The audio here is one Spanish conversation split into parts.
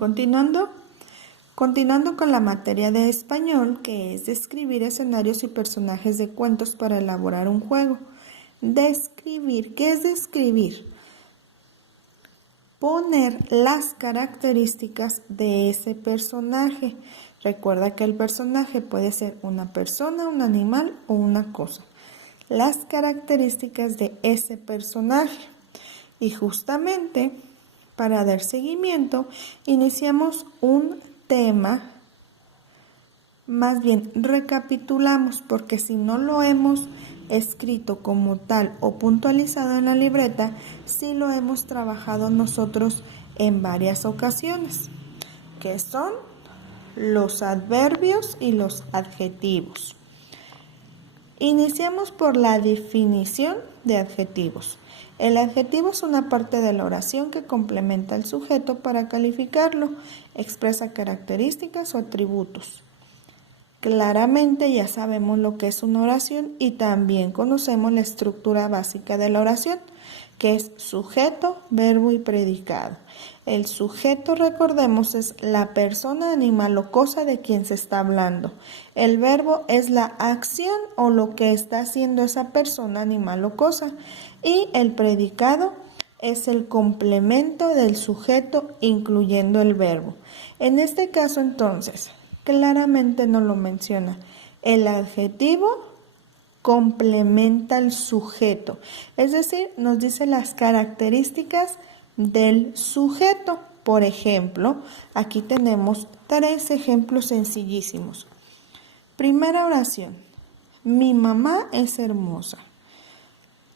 Continuando con la materia de español, que es describir escenarios y personajes de cuentos para elaborar un juego. Describir, ¿qué es describir? Poner las características de ese personaje. Recuerda que el personaje puede ser una persona, un animal o una cosa. Las características de ese personaje. Y justamente para dar seguimiento, iniciamos un tema, más bien recapitulamos, porque si no lo hemos escrito como tal o puntualizado en la libreta, sí lo hemos trabajado nosotros en varias ocasiones, que son los adverbios y los adjetivos. Iniciamos por la definición de adjetivos. El adjetivo es una parte de la oración que complementa al sujeto para calificarlo, expresa características o atributos. Claramente ya sabemos lo que es una oración y también conocemos la estructura básica de la oración, que es sujeto, verbo y predicado. El sujeto, recordemos, es la persona, animal o cosa de quien se está hablando. El verbo es la acción o lo que está haciendo esa persona, animal o cosa. Y el predicado es el complemento del sujeto, incluyendo el verbo. En este caso, entonces, claramente nos lo menciona. El adjetivo complementa al sujeto, es decir, nos dice las características del sujeto. Por ejemplo, aquí tenemos 3 ejemplos sencillísimos. Primera oración: mi mamá es hermosa.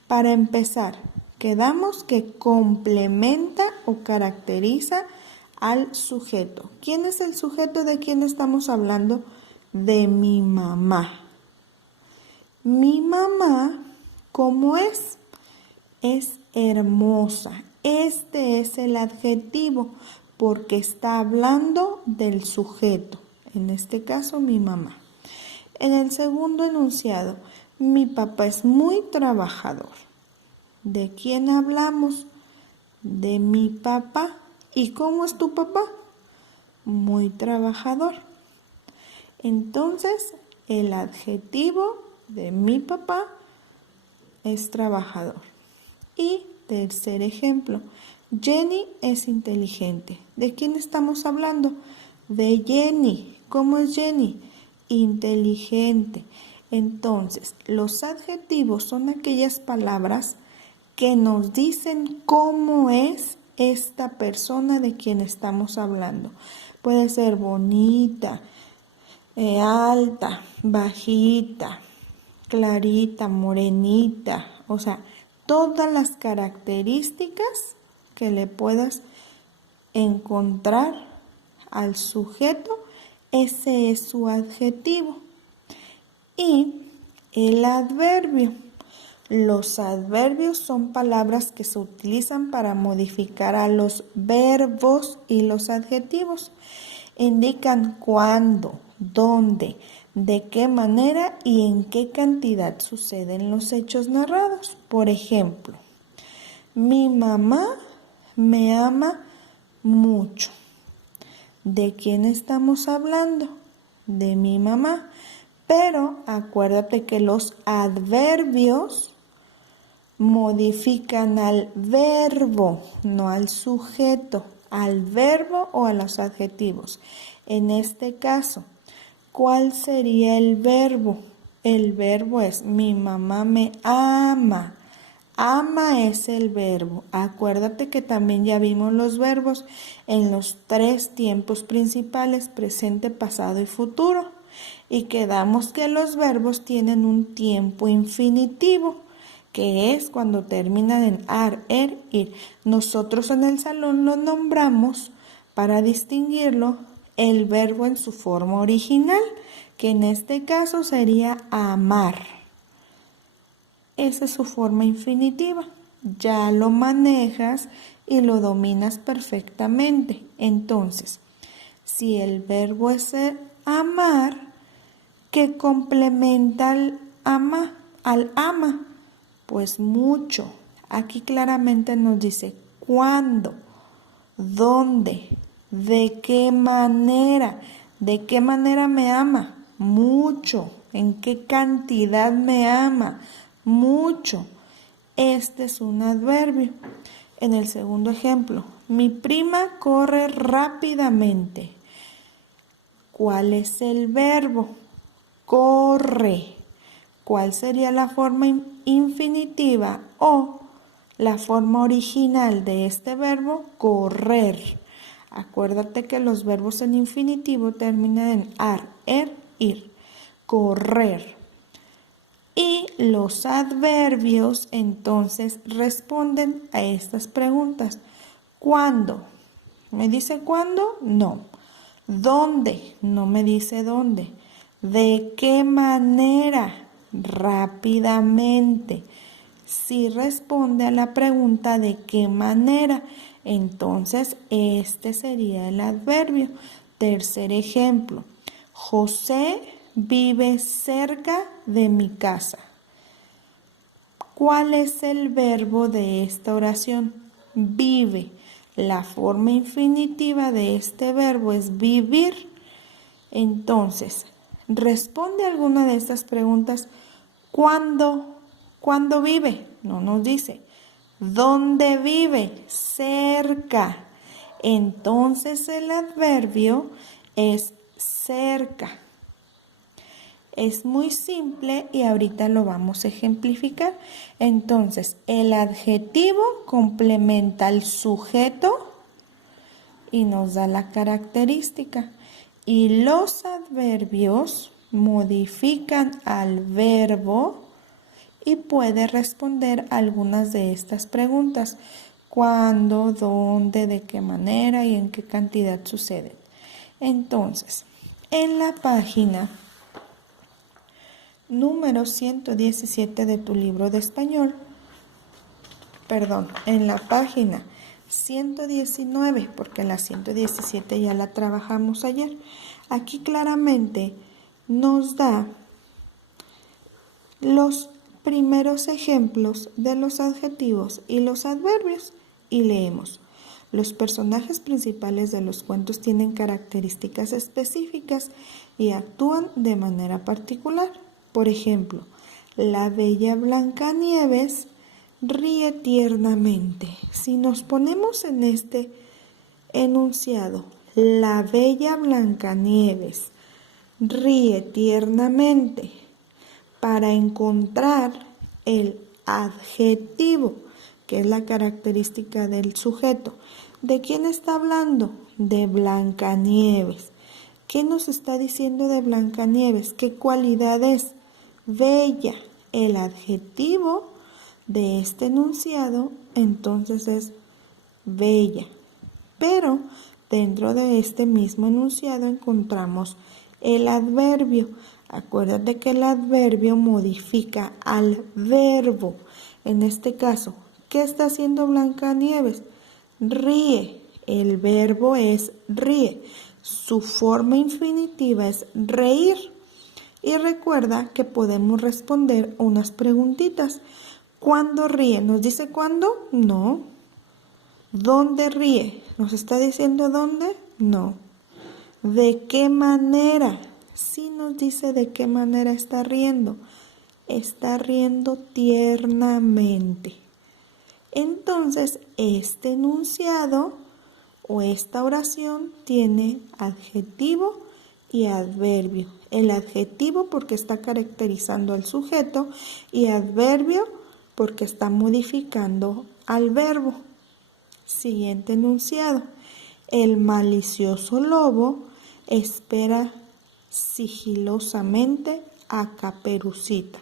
Para empezar, quedamos que complementa o caracteriza al sujeto. ¿Quién es el sujeto de quién estamos hablando? De mi mamá. Mi mamá, ¿cómo es? Es hermosa. Este es el adjetivo porque está hablando del sujeto. En este caso, mi mamá. En el segundo enunciado, mi papá es muy trabajador. ¿De quién hablamos? De mi papá. ¿Y cómo es tu papá? Muy trabajador. Entonces, el adjetivo de mi papá es trabajador. Y tercer ejemplo, Jenny es inteligente. ¿De quién estamos hablando? De Jenny. ¿Cómo es Jenny? Inteligente. Entonces, los adjetivos son aquellas palabras que nos dicen cómo es esta persona de quien estamos hablando. Puede ser bonita, alta, bajita, clarita, morenita, o sea, todas las características que le puedas encontrar al sujeto, ese es su adjetivo. Y el adverbio. Los adverbios son palabras que se utilizan para modificar a los verbos y los adjetivos. Indican cuándo, dónde, de qué manera y en qué cantidad suceden los hechos narrados. Por ejemplo, mi mamá me ama mucho. ¿De quién estamos hablando? De mi mamá. Pero acuérdate que los adverbios modifican al verbo, no al sujeto, al verbo o a los adjetivos. En este caso, ¿cuál sería el verbo? El verbo es mi mamá me ama. Ama es el verbo. Acuérdate que también ya vimos los verbos en los 3 tiempos principales, presente, pasado y futuro. Y quedamos que los verbos tienen un tiempo infinitivo, que es cuando terminan en ar, er, ir. Nosotros en el salón lo nombramos, para distinguirlo, el verbo en su forma original, que en este caso sería amar. Esa es su forma infinitiva. Ya lo manejas y lo dominas perfectamente. Entonces, si el verbo es amar, ¿qué complementa al ama? Pues mucho. Aquí claramente nos dice cuándo, dónde, ¿De qué manera? ¿De qué manera me ama? Mucho. ¿En qué cantidad me ama? Mucho. Este es un adverbio. En el segundo ejemplo, mi prima corre rápidamente. ¿Cuál es el verbo? Corre. ¿Cuál sería la forma infinitiva o la forma original de este verbo? Correr. Acuérdate que los verbos en infinitivo terminan en ar, ir. Correr. Y los adverbios entonces responden a estas preguntas. ¿Cuándo? ¿Me dice cuándo? No. ¿Dónde? No me dice dónde. ¿De qué manera? Rápidamente. Si responde a la pregunta ¿de qué manera? Entonces este sería el adverbio. Tercer ejemplo. José vive cerca de mi casa. ¿Cuál es el verbo de esta oración? Vive. La forma infinitiva de este verbo es vivir. Entonces, responde a alguna de estas preguntas. ¿Cuándo? ¿Cuándo vive? No nos dice. ¿Dónde vive? Cerca. Entonces el adverbio es cerca. Es muy simple y ahorita lo vamos a ejemplificar. Entonces, el adjetivo complementa al sujeto y nos da la característica. Y los adverbios modifican al verbo y puede responder algunas de estas preguntas. ¿Cuándo? ¿Dónde? ¿De qué manera? ¿Y en qué cantidad suceden? Entonces, en la página número 117 de tu libro de español, en la página 119, porque la 117 ya la trabajamos ayer. Aquí claramente nos da los primeros ejemplos de los adjetivos y los adverbios y leemos. Los personajes principales de los cuentos tienen características específicas y actúan de manera particular. Por ejemplo, la bella Blancanieves ríe tiernamente. Si nos ponemos en este enunciado, la bella Blancanieves ríe tiernamente, para encontrar el adjetivo, que es la característica del sujeto. ¿De quién está hablando? De Blancanieves. ¿Qué nos está diciendo de Blancanieves? ¿Qué cualidad es? Bella. El adjetivo de este enunciado entonces es bella. Pero dentro de este mismo enunciado encontramos el adverbio. Acuérdate que el adverbio modifica al verbo. En este caso, ¿qué está haciendo Blancanieves? Ríe. El verbo es ríe. Su forma infinitiva es reír. Y recuerda que podemos responder unas preguntitas. ¿Cuándo ríe? ¿Nos dice cuándo? No. ¿Dónde ríe? ¿Nos está diciendo dónde? No. ¿De qué manera? Sí nos dice de qué manera está riendo. Está riendo tiernamente. Entonces, este enunciado o esta oración tiene adjetivo y adverbio. El adjetivo porque está caracterizando al sujeto y adverbio porque está modificando al verbo. Siguiente enunciado. El malicioso lobo espera sigilosamente a Caperucita.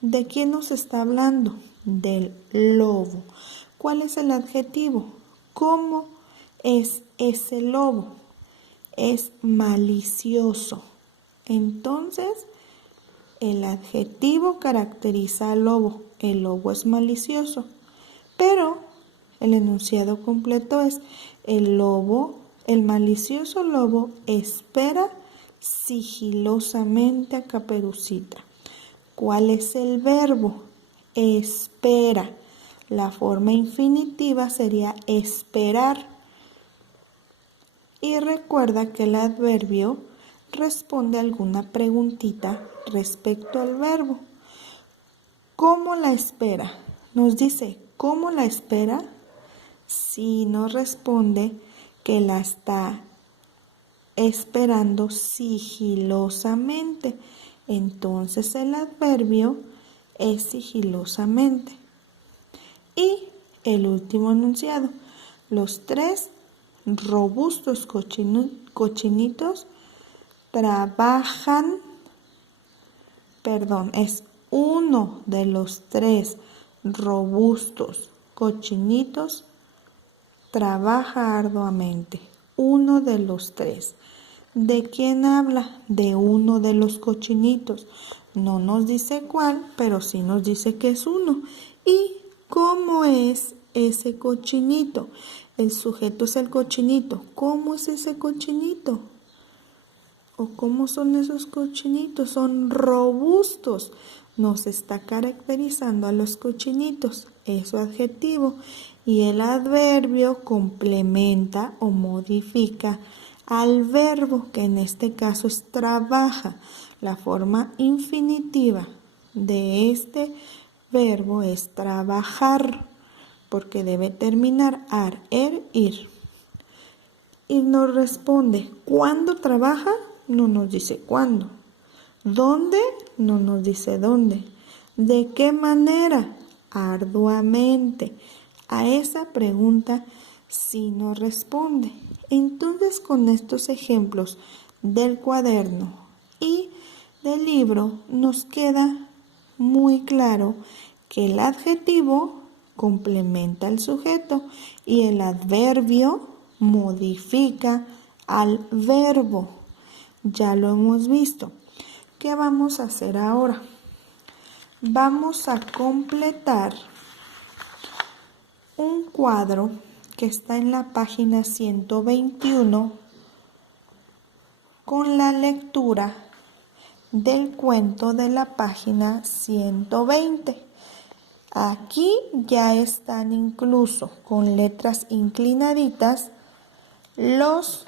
¿De quién nos está hablando? Del lobo. ¿Cuál es el adjetivo? ¿Cómo es ese lobo? Es malicioso. Entonces, el adjetivo caracteriza al lobo. El lobo es malicioso. Pero el enunciado completo es el malicioso lobo espera sigilosamente a Caperucita. ¿Cuál es el verbo? Espera. La forma infinitiva sería esperar. Y recuerda que el adverbio responde a alguna preguntita respecto al verbo. ¿Cómo la espera? Nos dice, ¿cómo la espera? Si nos responde que la está esperando sigilosamente. Entonces el adverbio es sigilosamente. Y el último enunciado. Los 3 robustos cochinitos trabajan, es uno de los 3 robustos cochinitos trabaja arduamente. Uno de los 3. ¿De quién habla? De uno de los cochinitos. No nos dice cuál, pero sí nos dice que es uno. ¿Y cómo es ese cochinito? El sujeto es el cochinito. ¿Cómo es ese cochinito? ¿O cómo son esos cochinitos? Son robustos. Nos está caracterizando a los cochinitos. Es su adjetivo. Y el adverbio complementa o modifica al verbo, que en este caso es trabaja. La forma infinitiva de este verbo es trabajar, porque debe terminar ar, ir. Y nos responde, ¿cuándo trabaja? No nos dice cuándo. ¿Dónde? No nos dice dónde. ¿De qué manera? Arduamente. A esa pregunta sí nos responde. Entonces, con estos ejemplos del cuaderno y del libro, nos queda muy claro que el adjetivo complementa al sujeto y el adverbio modifica al verbo. Ya lo hemos visto. ¿Qué vamos a hacer ahora? Vamos a completar un cuadro que está en la página 121 con la lectura del cuento de la página 120. Aquí ya están incluso con letras inclinaditas los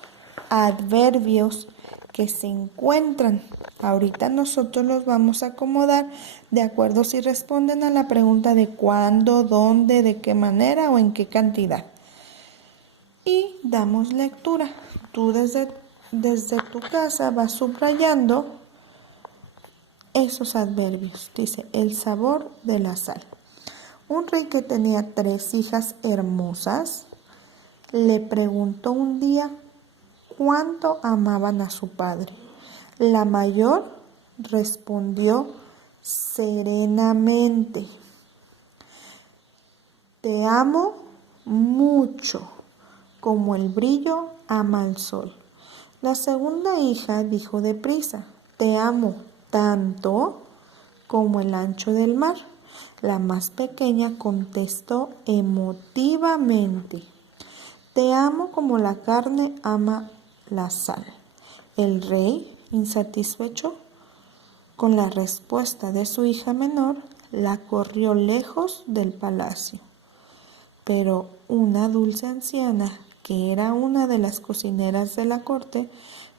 adverbios que se encuentran. Ahorita nosotros los vamos a acomodar de acuerdo si responden a la pregunta de cuándo, dónde, de qué manera o en qué cantidad. Y damos lectura. Tú desde tu casa vas subrayando esos adverbios. Dice, el sabor de la sal. Un rey que tenía 3 hijas hermosas le preguntó un día cuánto amaban a su padre. La mayor respondió serenamente, te amo mucho, como el brillo ama al sol. La segunda hija dijo deprisa, te amo tanto como el ancho del mar. La más pequeña contestó emotivamente, te amo como la carne ama la sal. El rey, insatisfecho con la respuesta de su hija menor, la corrió lejos del palacio. Pero una dulce anciana, que era una de las cocineras de la corte,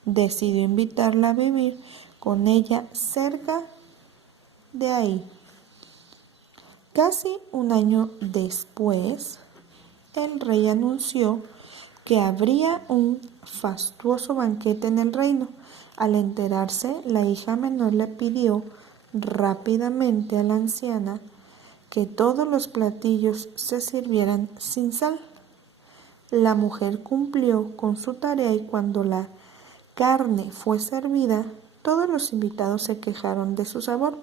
decidió invitarla a vivir con ella cerca de ahí. Casi un año después, el rey anunció que habría un fastuoso banquete en el reino. Al enterarse, la hija menor le pidió rápidamente a la anciana que todos los platillos se sirvieran sin sal. La mujer cumplió con su tarea y cuando la carne fue servida, todos los invitados se quejaron de su sabor.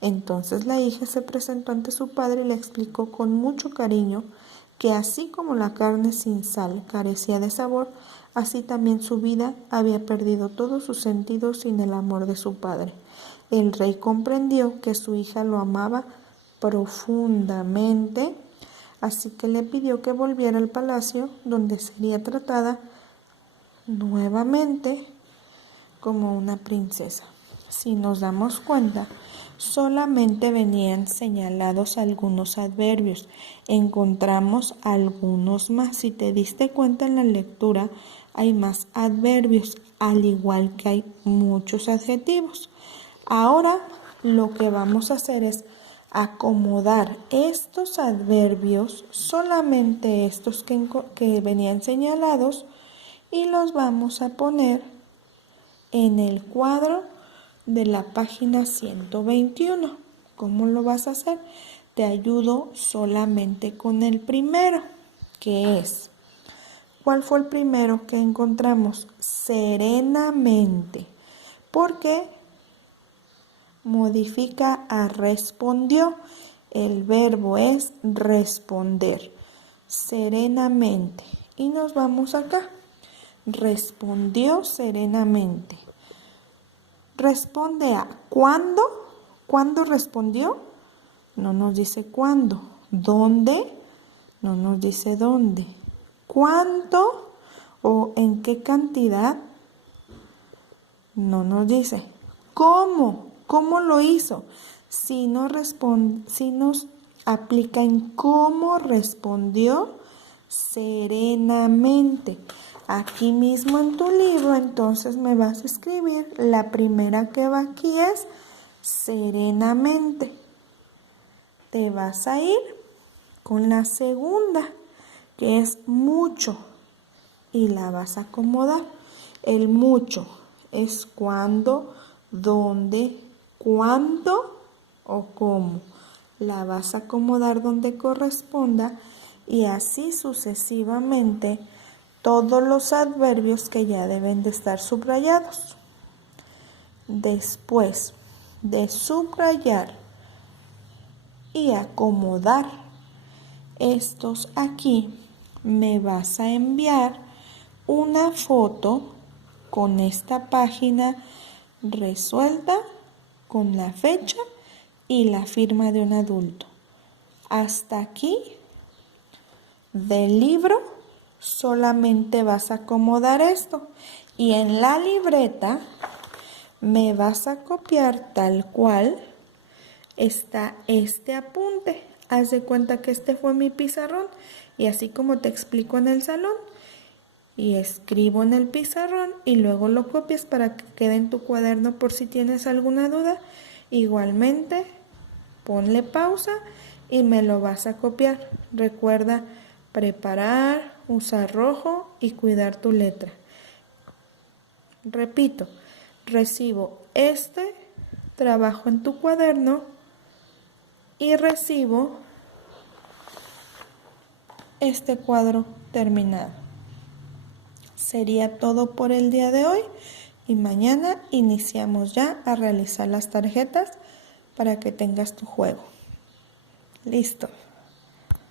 Entonces la hija se presentó ante su padre y le explicó con mucho cariño que así como la carne sin sal carecía de sabor, así también su vida había perdido todos sus sentidos sin el amor de su padre. El rey comprendió que su hija lo amaba profundamente, así que le pidió que volviera al palacio, donde sería tratada nuevamente como una princesa. Si nos damos cuenta, solamente venían señalados algunos adverbios. Encontramos algunos más. Si te diste cuenta en la lectura, hay más adverbios, al igual que hay muchos adjetivos. Ahora lo que vamos a hacer es acomodar estos adverbios, solamente estos que venían señalados, y los vamos a poner en el cuadro de la página 121. ¿Cómo lo vas a hacer? Te ayudo solamente con el primero, que es, ¿cuál fue el primero que encontramos? Serenamente, porque modifica a respondió. El verbo es responder, serenamente. Y nos vamos acá. Respondió serenamente. Responde a ¿cuándo? ¿Cuándo respondió? No nos dice cuándo. ¿Dónde? No nos dice dónde. ¿Cuánto? ¿O en qué cantidad? No nos dice. ¿Cómo? ¿Cómo lo hizo? Si nos aplica en cómo respondió serenamente. Aquí mismo en tu libro, entonces me vas a escribir, la primera que va aquí es serenamente. Te vas a ir con la segunda, que es mucho, y la vas a acomodar. El mucho es cuándo, dónde, cuánto o cómo. La vas a acomodar donde corresponda y así sucesivamente todos los adverbios que ya deben de estar subrayados. Después de subrayar y acomodar estos aquí, me vas a enviar una foto con esta página resuelta con la fecha y la firma de un adulto. Hasta aquí del libro solamente vas a acomodar esto y en la libreta me vas a copiar tal cual está este apunte. Haz de cuenta que este fue mi pizarrón y así como te explico en el salón, y escribo en el pizarrón y luego lo copias para que quede en tu cuaderno por si tienes alguna duda. Igualmente, ponle pausa y me lo vas a copiar. Recuerda preparar, usar rojo y cuidar tu letra. Repito, recibo este trabajo en tu cuaderno y recibo este cuadro terminado. Sería todo por el día de hoy y mañana iniciamos ya a realizar las tarjetas para que tengas tu juego. Listo.